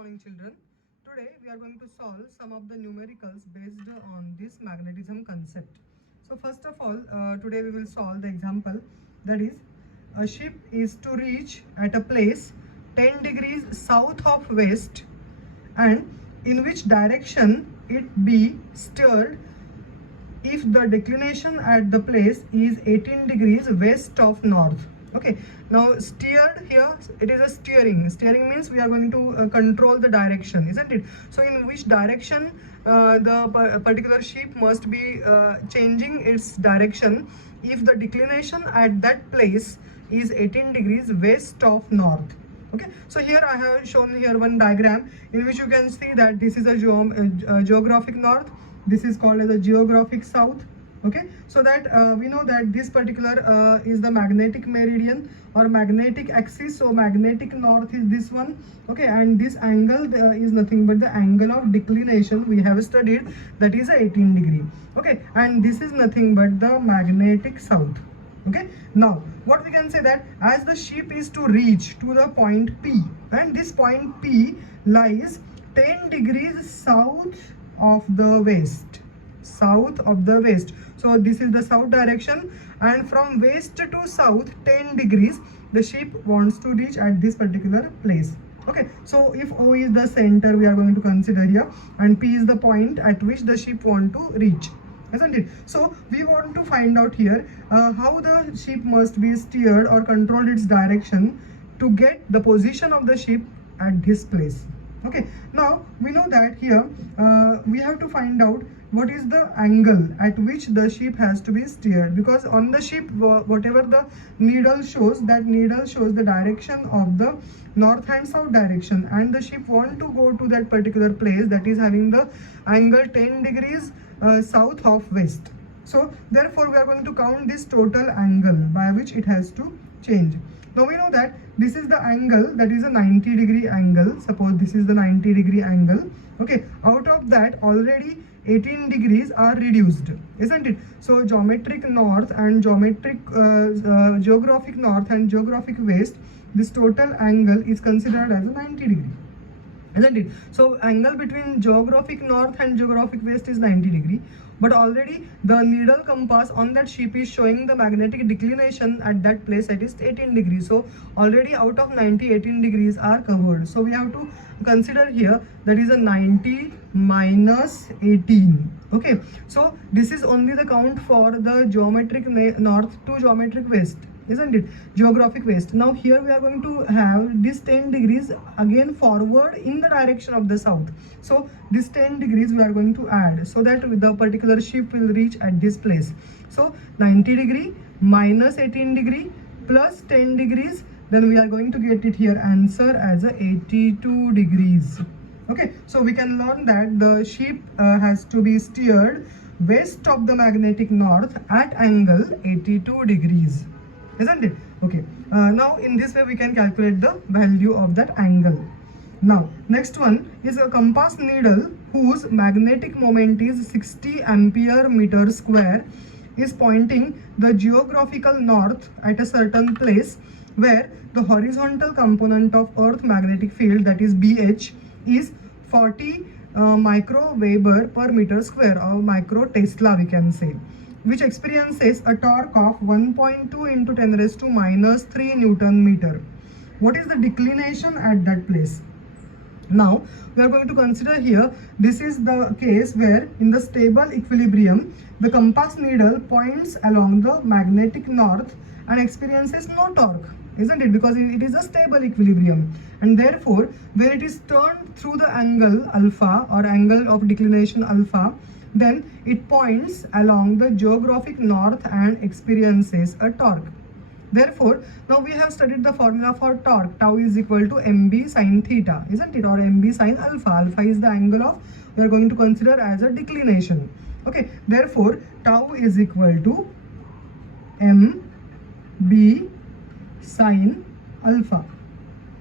morning, children. Today we are going to solve some of the numericals based on this magnetism concept. So first of all, today we will solve the example, that is, a ship is to reach at a place 10 degrees south of west, and in which direction it be steered if the declination at the place is 18 degrees west of north. Okay, now steered, here it is a steering means we are going to control the direction, isn't it? So in which direction the particular ship must be changing its direction if the declination at that place is 18 degrees west of north. Okay, so here I have shown here one diagram in which you can see that this is a geographic north, this is called as a geographic south. Okay, so that we know that this particular is the magnetic meridian or magnetic axis. So magnetic north is this one. Okay, and this angle is nothing but the angle of declination we have studied, that is 18 degree. Okay, and this is nothing but the magnetic south. Okay, now what we can say, that as the ship is to reach to the point P, and this point P lies 10 degrees south of the west, so this is the south direction, and from west to south 10 degrees the ship wants to reach at this particular place. Okay, so if O is the center we are going to consider here, and P is the point at which the ship want to reach, isn't it? So we want to find out here how the ship must be steered or controlled its direction to get the position of the ship at this place. Okay, now we know that here we have to find out what is the angle at which the ship has to be steered, because on the ship whatever the needle shows, that needle shows the direction of the north and south direction, and the ship want to go to that particular place that is having the angle 10 degrees south of west. So therefore we are going to count this total angle by which it has to change. Now we know that this is the angle, that is a 90 degree angle. Suppose this is the 90 degree angle. Okay, out of that already 18 degrees are reduced, isn't it? So geometric north and geographic north and geographic west, this total angle is considered as a 90 degree, isn't it? So angle between geographic north and geographic west is 90 degree, but already the needle compass on that ship is showing the magnetic declination at that place, that is 18 degrees. So already out of 90, 18 degrees are covered. So we have to consider here, that is a 90 minus 18. Okay, so this is only the count for the geometric north to geometric west, isn't it? Geographic west. Now here we are going to have this 10 degrees again forward in the direction of the south. So this 10 degrees we are going to add, so that the particular ship will reach at this place. So 90 degree minus 18 degree plus 10 degrees, then we are going to get it here answer as a 82 degrees. Okay, so we can learn that the ship has to be steered west of the magnetic north at angle 82 degrees, isn't it? Okay, now in this way we can calculate the value of that angle. Now next one is a compass needle whose magnetic moment is 60 ampere meter square is pointing the geographical north at a certain place where the horizontal component of earth magnetic field, that is BH, is 40 micro Weber per meter square, or micro Tesla we can say, which experiences a torque of 1.2 into 10 raised to minus 3 Newton meter. What is the declination at that place? Now we are going to consider here, this is the case where in the stable equilibrium the compass needle points along the magnetic north and experiences no torque, isn't it? Because it is a stable equilibrium, and therefore when it is turned through the angle alpha or angle of declination alpha, then it points along the geographic north and experiences a torque. Therefore, now we have studied the formula for torque. Tau is equal to mb sine theta, isn't it? Or mb sine alpha. Alpha is the angle of, we are going to consider as a declination. Okay, therefore tau is equal to mb sine alpha.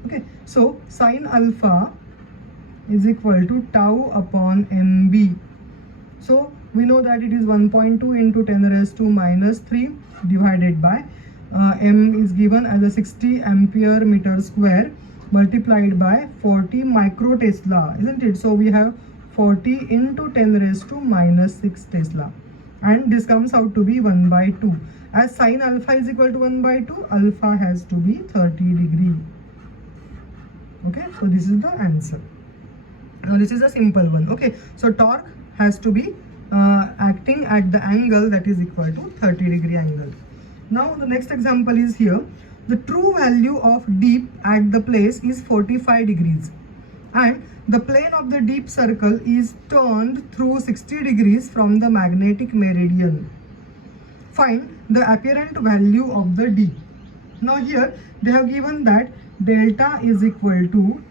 Okay, so sine alpha is equal to tau upon mb. So we know that it is 1.2 into 10 raised to minus 3 divided by m is given as a 60 ampere meter square, multiplied by 40 microtesla, isn't it? So we have 40 into 10 raised to minus 6 Tesla, and this comes out to be 1 by 2. As sine alpha is equal to 1 by 2, alpha has to be 30 degree. Okay, so this is the answer. Now this is a simple one. Okay, so torque has to be acting at the angle that is equal to 30 degree angle. Now the next example is here. The true value of dip at the place is 45 degrees, and the plane of the dip circle is turned through 60 degrees from the magnetic meridian. Find the apparent value of the dip. Now here they have given that delta is equal to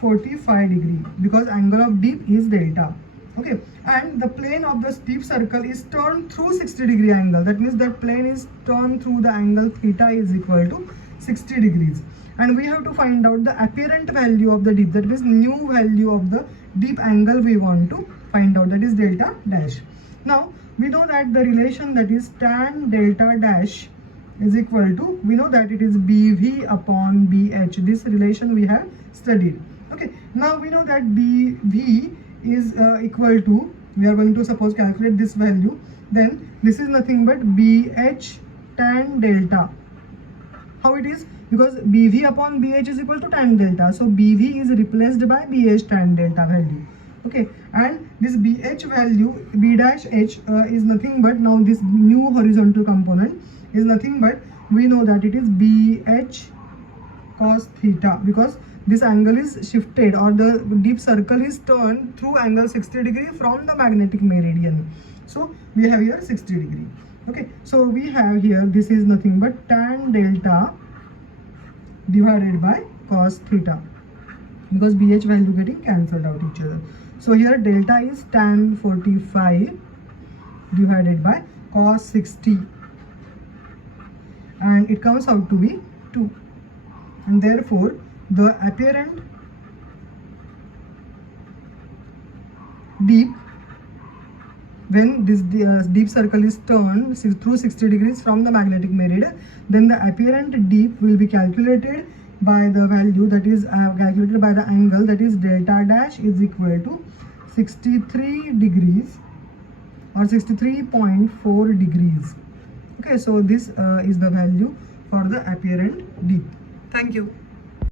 45 degree because angle of dip is delta. Okay, and the plane of the dip circle is turned through 60 degree angle. That means that plane is turned through the angle theta is equal to 60 degrees, and we have to find out the apparent value of the dip, that means new value of the dip angle we want to find out, that is delta dash. Now we know that the relation that is tan delta dash is equal to, we know that it is BV upon BH. This relation we have studied. Okay, now we know that BV is equal to, we are going to suppose calculate this value, then this is nothing but BH tan delta. How it is? Because BV upon BH is equal to tan delta, so BV is replaced by BH tan delta value. Okay, and this BH value, B dash H is nothing but, now this new horizontal component is nothing but, we know that it is BH cos theta, because this angle is shifted, or the dip circle is turned through angle 60 degree from the magnetic meridian. So we have here 60 degree. Okay, so we have here, this is nothing but tan delta divided by cos theta, because BH value getting cancelled out each other. So here delta is tan 45 divided by cos 60, and it comes out to be 2, and therefore the apparent dip, when this deep circle is turned through 60 degrees from the magnetic meridian, then the apparent dip will be calculated by the value that is calculated by the angle, that is delta dash is equal to 63 degrees or 63.4 degrees. Okay, so this is the value for the apparent dip. Thank you.